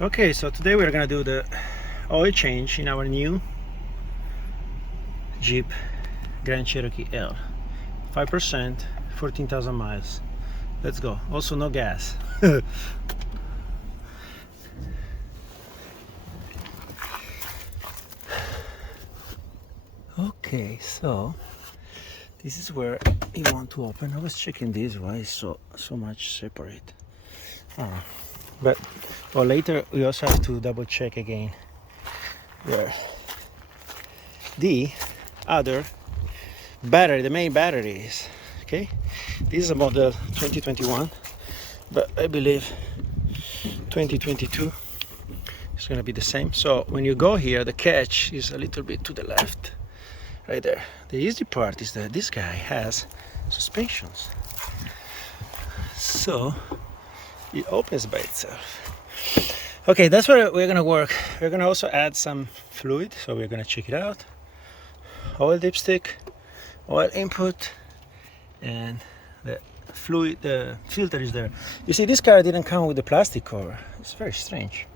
Okay, so today we're gonna do the oil change in our new Jeep Grand Cherokee L. 5%, 14,000 miles. Let's go. Also no gas. Okay, so this is where you want to open. I was checking this, why it's so much separate. But later we also have to double check again where the other battery, the main battery is. Okay, this is a model 2021, but I believe 2022 is going to be the same. So when you go here, the catch is a little bit to the left, right there. The easy part is that this guy has suspensions, so it opens by itself. Okay, that's where we're gonna work. We're gonna also add some fluid, so we're gonna check it out. Oil dipstick, oil input, and the fluid, the filter is there. You see, this car didn't come with the plastic cover. It's very strange,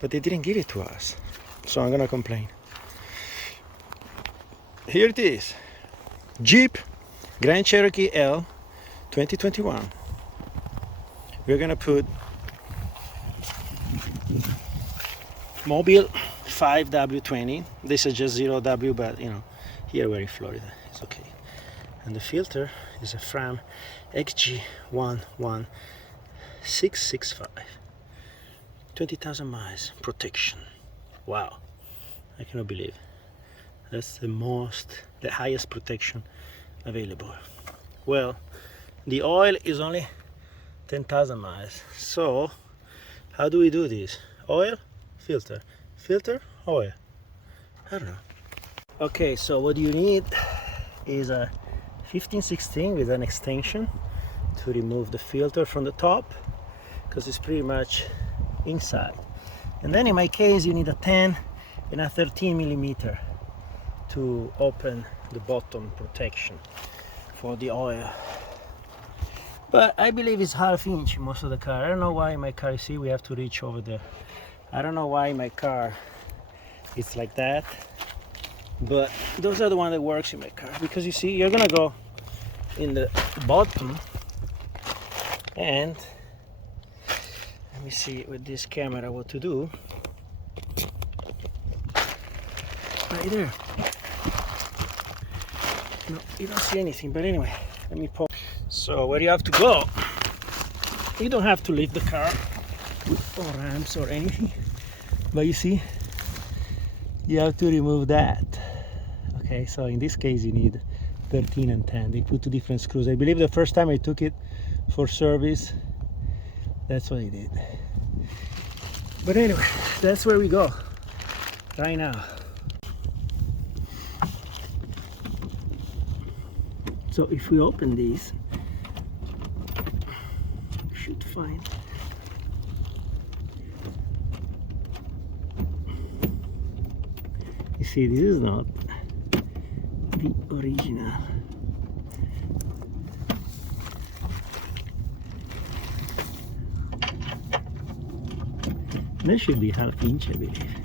but they didn't give it to us, so I'm gonna complain. Here it is, Jeep Grand Cherokee L 2021. We're gonna put Mobile 5W20. They suggest 0W, but you know, here we're in Florida, it's okay. And the filter is a Fram XG11665. 20,000 miles protection. Wow, I cannot believe that's the highest protection available. Well, the oil is only 10,000 miles. So how do we do this? Oil, filter, filter, oil. I don't know. Okay, so what you need is a 1516 with an extension to remove the filter from the top, because it's pretty much inside. And then in my case you need a 10 and a 13 millimeter to open the bottom protection for the oil. But I believe it's half inch in most of the car. I don't know why in my car, you see, we have to reach over there. I don't know why in my car it's like that, but those are the one that works in my car, because you see, you're gonna go in the bottom, and let me see with this camera what to do. Right there. No, you don't see anything, but anyway, let me pause. So where you have to go, you don't have to leave the car with ramps or anything, but you see, you have to remove that. Okay, so in this case you need 13 and 10. They put two different screws. I believe the first time I took it for service, that's what I did. But anyway, that's where we go right now. So if we open these, we should find you see, this is not the original. That should be half inch, I believe.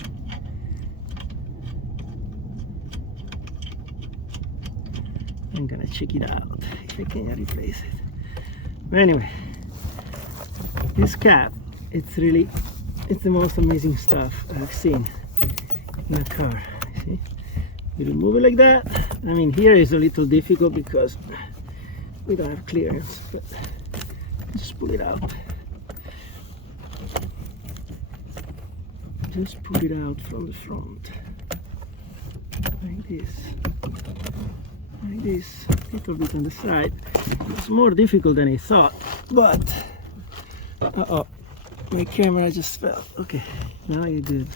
I'm gonna check it out if I can replace it. But anyway, this cap, it's the most amazing stuff I've seen in a car. See, you remove it like that. I mean, here is a little difficult because we don't have clearance, but just pull it out. Just pull it out from the front like this. Like this, a little bit on the side. It's more difficult than I thought, but my camera just fell. Okay, now you're good.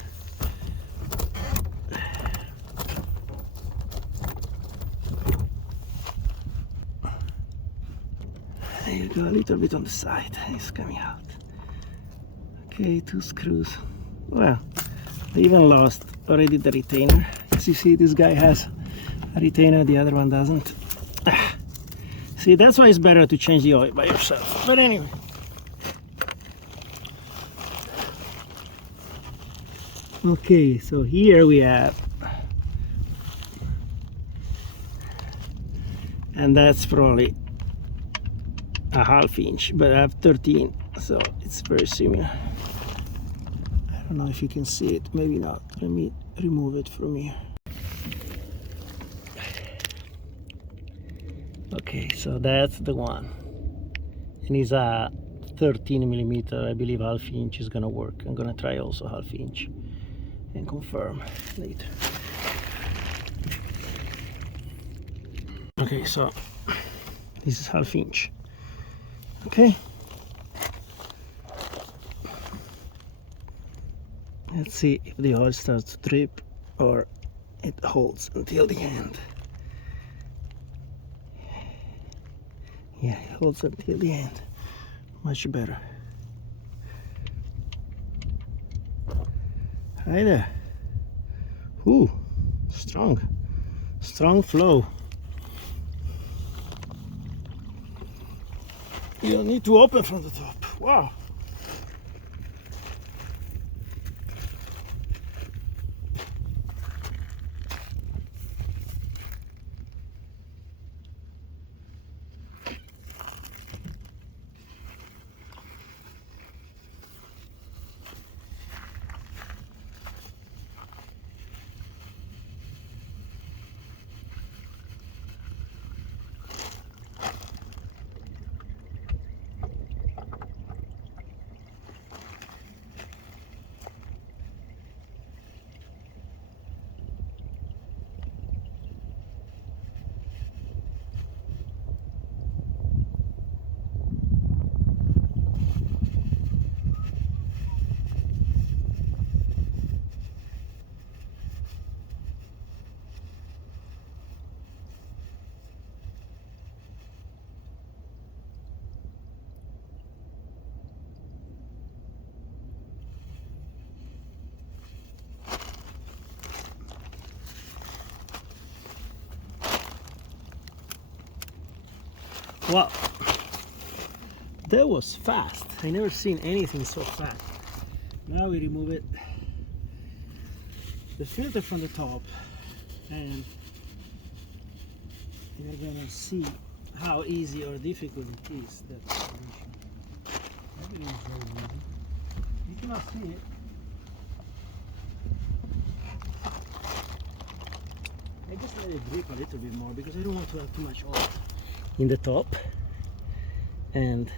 There you go, a little bit on the side. It's coming out. Okay, two screws. Well, I even lost already the retainer. As you see, this guy has a retainer, the other one doesn't. See, that's why it's better to change the oil by yourself. But anyway, Okay, so here we have, and that's probably a half inch, but I have 13, so it's very similar. I don't know if you can see it, maybe not. Let me remove it from here. Okay, so that's the one, and it's a 13 millimeter. I believe half inch is gonna work. I'm gonna try also half inch and confirm later. Okay, so this is half inch. Okay, let's see if the oil starts to drip or it holds until the end. Yeah, it holds until the end. Much better. Hi there. Ooh, strong flow. You don't need to open from the top. Wow. Wow, that was fast. I never seen anything so fast. Now we remove it, the filter from the top, and you're gonna see how easy or difficult it is. That operation. I believe it's very easy. You cannot see it. I just let it drip a little bit more because I don't want to have too much oil in the top, and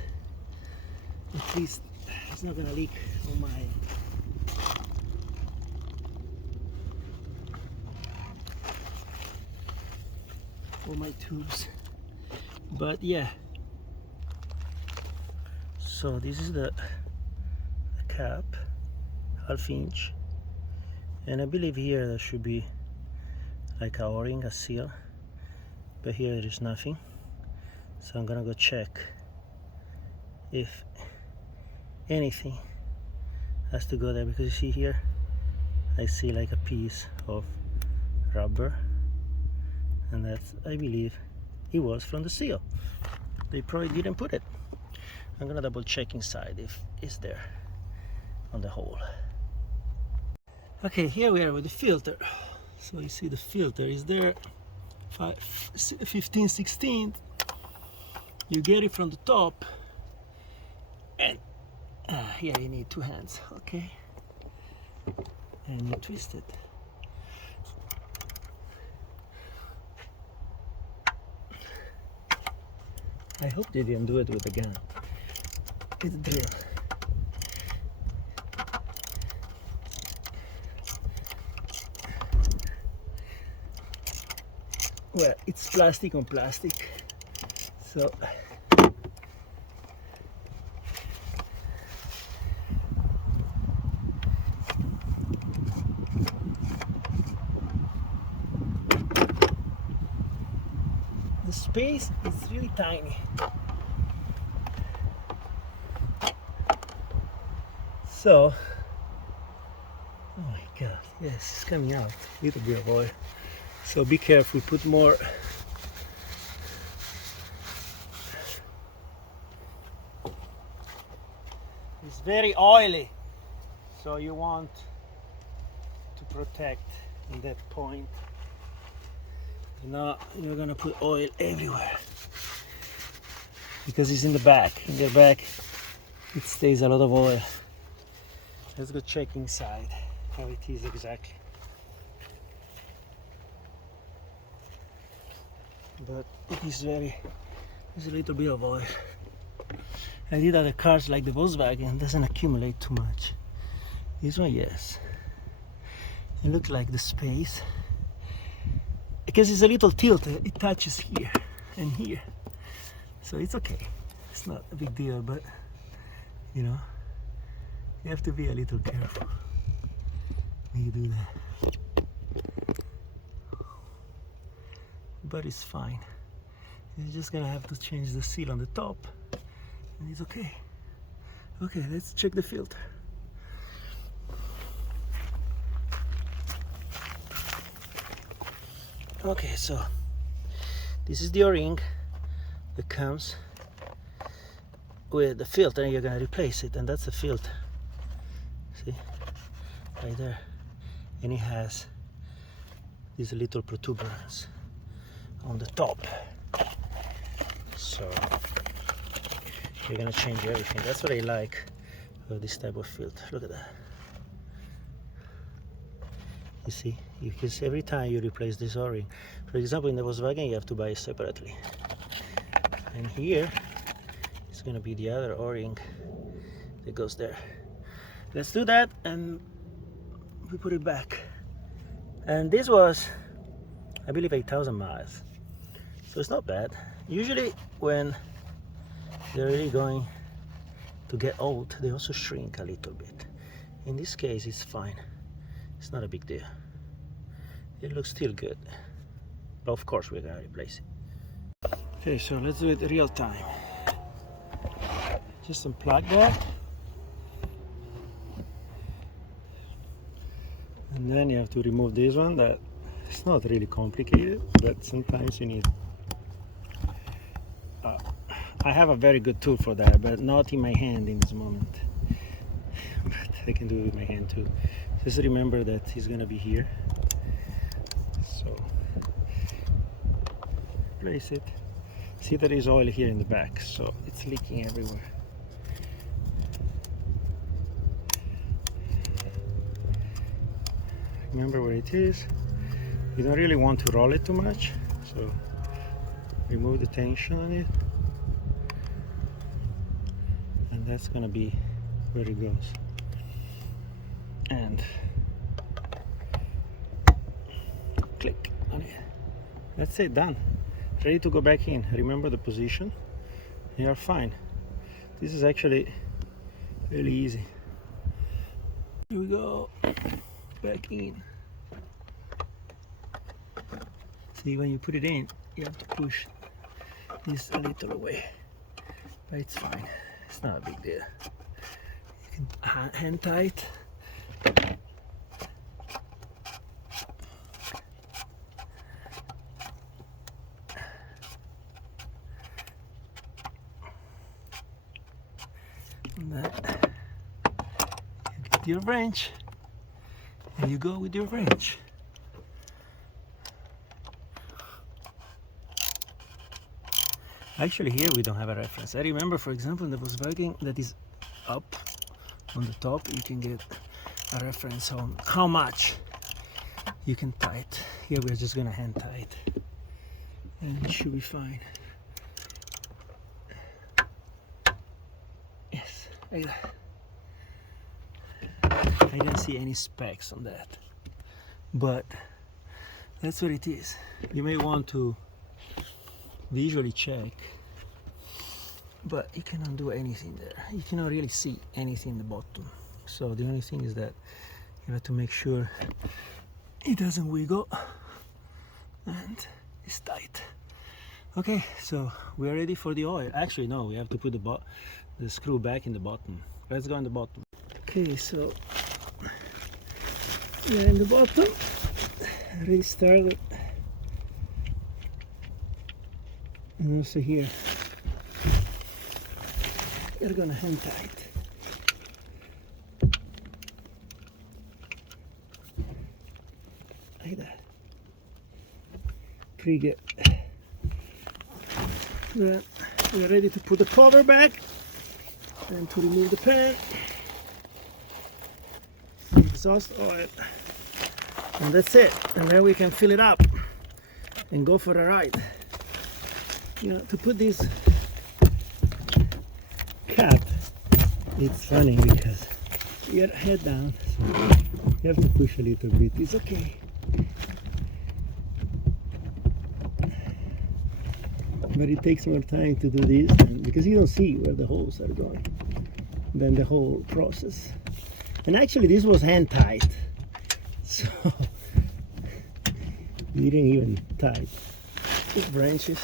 at least it's not gonna leak on my tubes. But yeah, so this is the cap, half inch, and I believe here there should be like a o-ring, a seal, but here there is nothing. So I'm gonna go check if anything has to go there, because you see here I see like a piece of rubber, and that's, I believe it was from the seal. They probably didn't put it. I'm gonna double check inside if it's there on the hole. Okay, here we are with the filter. So you see the filter is there, 15, 16. You get it from the top, and here you need two hands, okay? And you twist it. I hope they didn't do it with a gun. It's a drill. Well, it's plastic on plastic, so the space is really tiny. So, oh my god, yes, it's coming out, a little bit of oil. So be careful, put more. It's very oily, so you want protect in that point. Now you're gonna put oil everywhere because it's in the back. In the back it stays a lot of oil. Let's go check inside how it is exactly. But it is there's a little bit of oil. I did other cars like the Volkswagen, doesn't accumulate too much. This one, yes. It looks like the space, because it's a little tilted, it touches here and here. So it's okay. It's not a big deal, but you know, you have to be a little careful when you do that. But it's fine. You're just gonna have to change the seal on the top and it's okay. Okay, let's check the filter. Okay, so this is the O-ring that comes with the filter, and you're gonna replace it, and that's the filter. See, right there, and it has these little protuberance on the top. So you're gonna change everything. That's what I like of this type of filter. Look at that. You see, because every time you replace this O-ring, for example in the Volkswagen you have to buy it separately, and here it's gonna be the other O-ring that goes there. Let's do that and we put it back. And this was, I believe, 8,000 miles, so it's not bad. Usually when they're really going to get old, they also shrink a little bit. In this case it's fine. It's not a big deal. It looks still good, but of course we're gonna replace it. Okay, so let's do it real time. Just unplug that, and then you have to remove this one. That it's not really complicated, but sometimes you need. I have a very good tool for that, but not in my hand in this moment. But I can do it with my hand too. Just remember that he's gonna be here. So place it. See, there is oil here in the back, so it's leaking everywhere. Remember where it is. You don't really want to roll it too much, so remove the tension on it, and that's gonna be where it goes. And click on it. That's it, done. Ready to go back in. Remember the position. You are fine. This is actually really easy. Here we go. Back in. See, when you put it in, you have to push this a little away, but it's fine. It's not a big deal. You can hand tight. And then you get your wrench and you go with your wrench. Actually, here we don't have a reference. I remember, for example, in the Volkswagen that is up on the top, you can get a reference on how much you can tie it. Here we're just gonna hand tie it, and it should be fine. Yes, like that. I don't see any specs on that, but that's what it is. You may want to visually check, but you cannot do anything there. You cannot really see anything in the bottom. So the only thing is that you have to make sure it doesn't wiggle and it's tight. Okay, so we're ready for the oil. Actually, no, we have to put the screw back in the bottom. Let's go on the bottom. Okay, so we're in the bottom. Restart it. And also here, you're gonna hand tie it. pretty good. Then we're ready to put the cover back and to remove the pan, exhaust oil, and that's it. And then we can fill it up and go for a ride. You know, to put this cap, it's funny because your head down, so you have to push a little bit. It's okay. But it takes more time to do this because you don't see where the holes are going than the whole process. And actually this was hand tied, so we didn't even tie these branches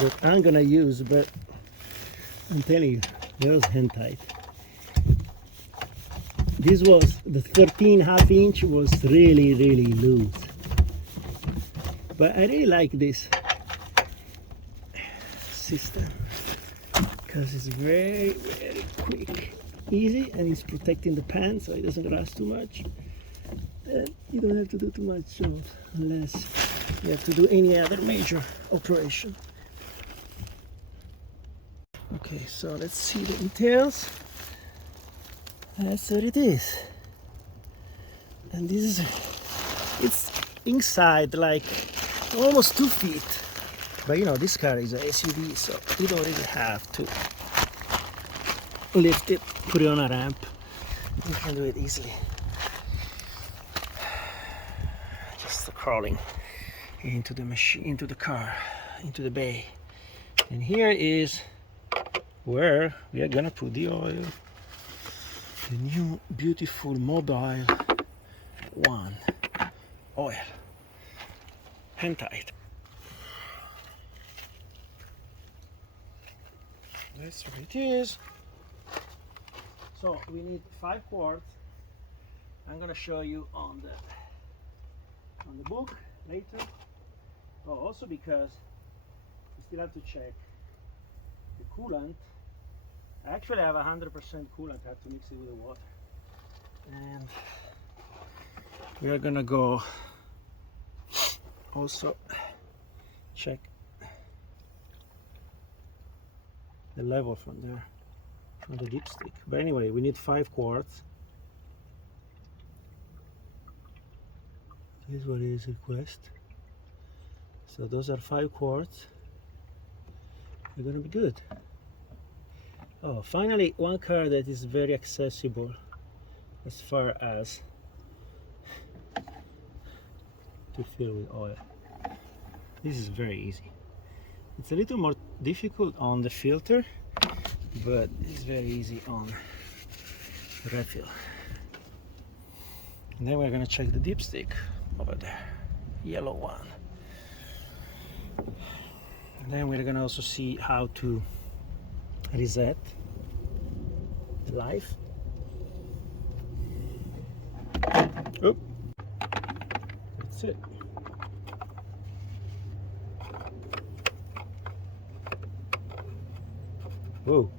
that I'm gonna use, but I'm telling you, that was hand tied. This was the 13.5 inch was really loose, but I really like this system because it's very quick, easy, and it's protecting the pan so it doesn't rust too much, and you don't have to do too much job unless you have to do any other major operation. Okay, so let's see the details. That's what it is, and this is, it's inside like almost 2 feet. But you know, this car is a SUV, so you don't really have to lift it, put it on a ramp. You can do it easily. Just crawling into the machine, into the car, into the bay. And here is where we are gonna put the oil. The new beautiful Mobile 1 oil. Hand tied. That's what it is. So we need 5 quarts. I'm gonna show you on the book later. Oh, also because we still have to check the coolant. I actually have 100% coolant. I have to mix it with the water. And we are gonna go also check the level from there, from the dipstick. But anyway, we need 5 quarts. This is what is request. So those are 5 quarts. We're gonna be good. Oh, finally, one car that is very accessible as far as to fill with oil. This is very easy. It's a little more difficult on the filter, but it's very easy on refill. And then we're gonna check the dipstick over there, yellow one. And then we're gonna also see how to reset the life. Oh, that's it. Whoa,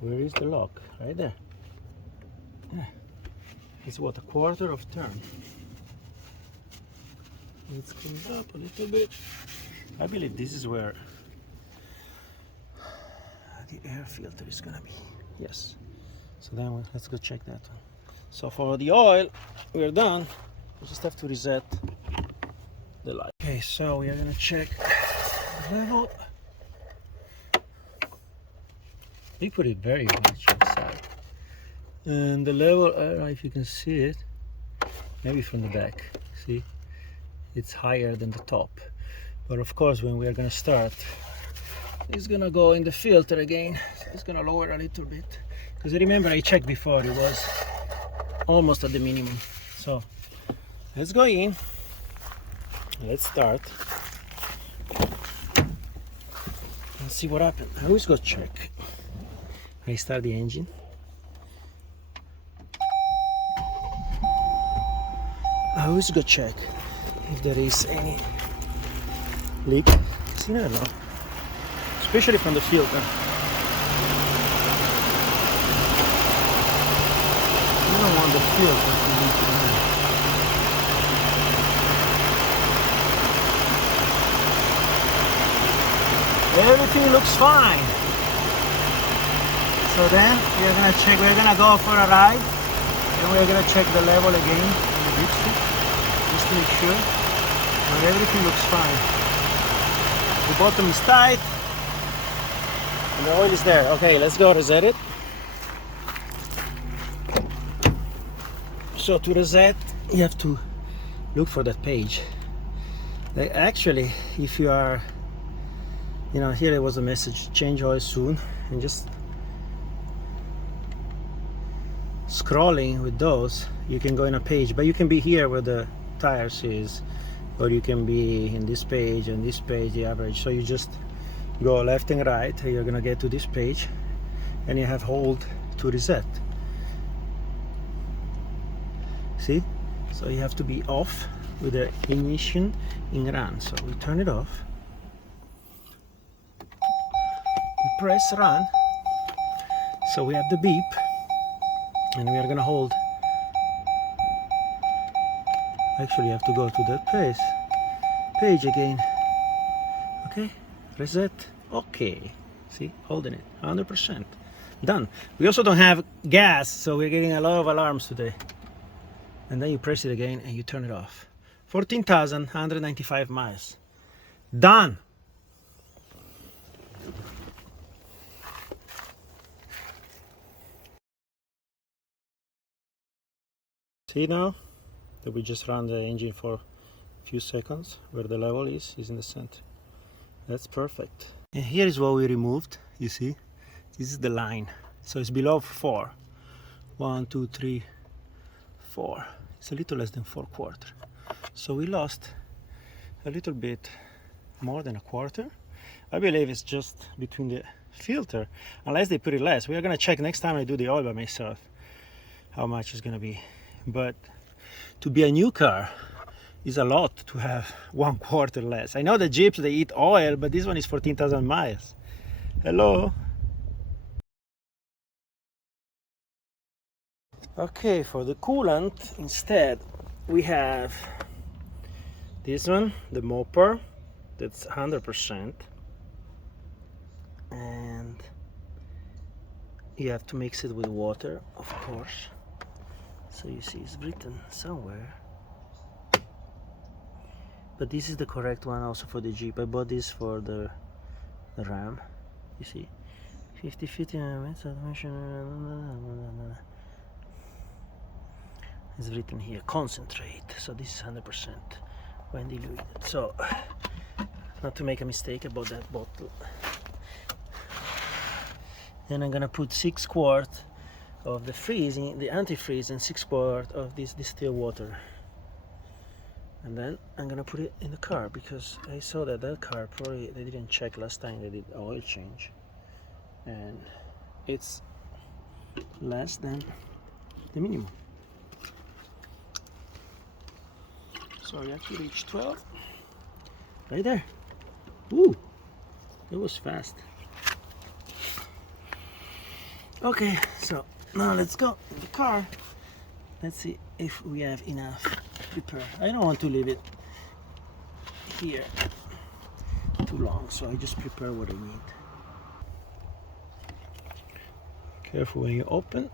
where is the lock? Right there. Yeah. It's what, a quarter of turn. Let's clean it up a little bit. I believe this is where the air filter is gonna be. Yes. So then let's go check that one. So for the oil, we're done. We just have to reset the light. Okay, so we are gonna check the level. We put it very much on the side. And the level, I don't know if you can see it, maybe from the back. See? It's higher than the top. But of course, when we are gonna start, it's gonna go in the filter again. So it's gonna lower a little bit. Because remember, I checked before, it was almost at the minimum. So let's go in. Let's start. Let's see what happens. I always go check. I start the engine. I always go check if there is any leak. You never know, especially from the filter. You don't want the filter to leak. Everything looks fine. So then we're gonna go for a ride, and we're gonna check the level again in the dipstick, just to make sure. But everything looks fine. The bottom is tight, and the oil is there. Okay, let's go reset it. So to reset, you have to look for that page. Actually, if you are, here there was a message, change oil soon, and just scrolling with those, you can go in a page, but you can be here where the tires is, or you can be in this page and this page, the average. So you just go left and right, and you're gonna get to this page, and you have hold to reset. See? So you have to be off with the ignition in run. So we turn it off. We press run. So we have the beep, and we are gonna hold. Actually, you have to go to that page again. Okay, reset. Okay, see, holding it 100%. Done. We also don't have gas, so we're getting a lot of alarms today. And then you press it again and you turn it off. 14,195 miles. Done. See now that we just ran the engine for a few seconds, where the level is in the center. That's perfect. And here is what we removed. You see, this is the line. So it's below 4. 1, 2, 3, 4. It's a little less than 4/4. So we lost a little bit more than a quarter. I believe it's just between the filter, unless they put it less. We are gonna check next time I do the oil by myself how much it's gonna be. But to be a new car is a lot to have 1/4 less. I know the Jeeps, they eat oil, but this one is 14,000 miles. Hello. Okay, for the coolant instead we have this one, the Mopper, that's 100%, and you have to mix it with water, of course. So you see it's written somewhere, but this is the correct one also for the Jeep. I bought this for the Ram. You see, 50-50 it's written here, concentrate. So this is 100% when diluted. So not to make a mistake about that bottle. Then I'm gonna put 6 quarts of the freezing, the antifreeze, and 6 quarts of this distilled water. And then I'm gonna put it in the car, because I saw that car probably they didn't check last time they did oil change, and it's less than the minimum. So we actually reached 12 right there. Ooh, it was fast. Okay, so now let's go in the car. Let's see if we have enough prepare. I don't want to leave it here too long, so I just prepare what I need. Careful when you open,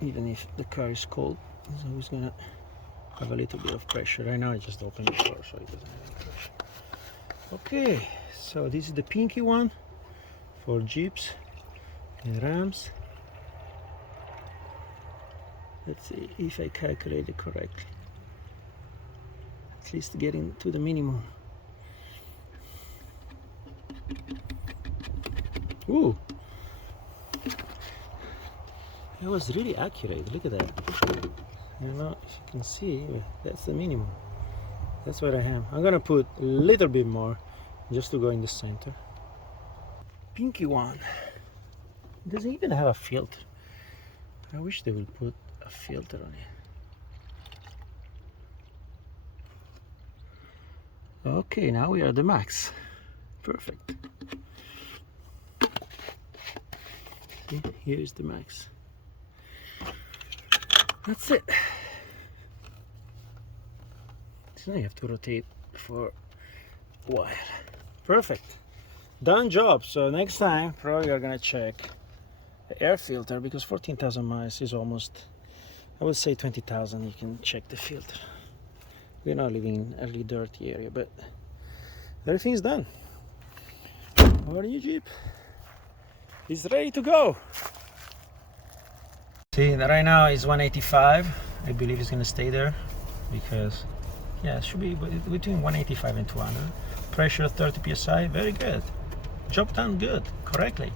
even if the car is cold, it's always gonna have a little bit of pressure. Right now I just opened the door, so it doesn't have any pressure. Okay, so this is the pinky one for Jeeps and Rams. Let's see if I calculate it correctly. At least getting to the minimum. Ooh, it was really accurate. Look at that. You know, if you can see, that's the minimum. That's what I am. I'm gonna put a little bit more just to go in the center. Pinky one doesn't even have a filter. I wish they would put a filter on it. Okay, now we are the max. Perfect. See, here is the max. That's it. So now you have to rotate for a while. Perfect. Done job. So next time probably you're gonna check the air filter, because 14,000 miles is almost, I would say 20,000. You can check the filter. We're not living in a really dirty area, but everything's done. Our new Jeep is ready to go. See, right now it's 185. I believe it's gonna stay there because, yeah, it should be between 185 and 200. Pressure 30 psi. Very good. Job done good, correctly.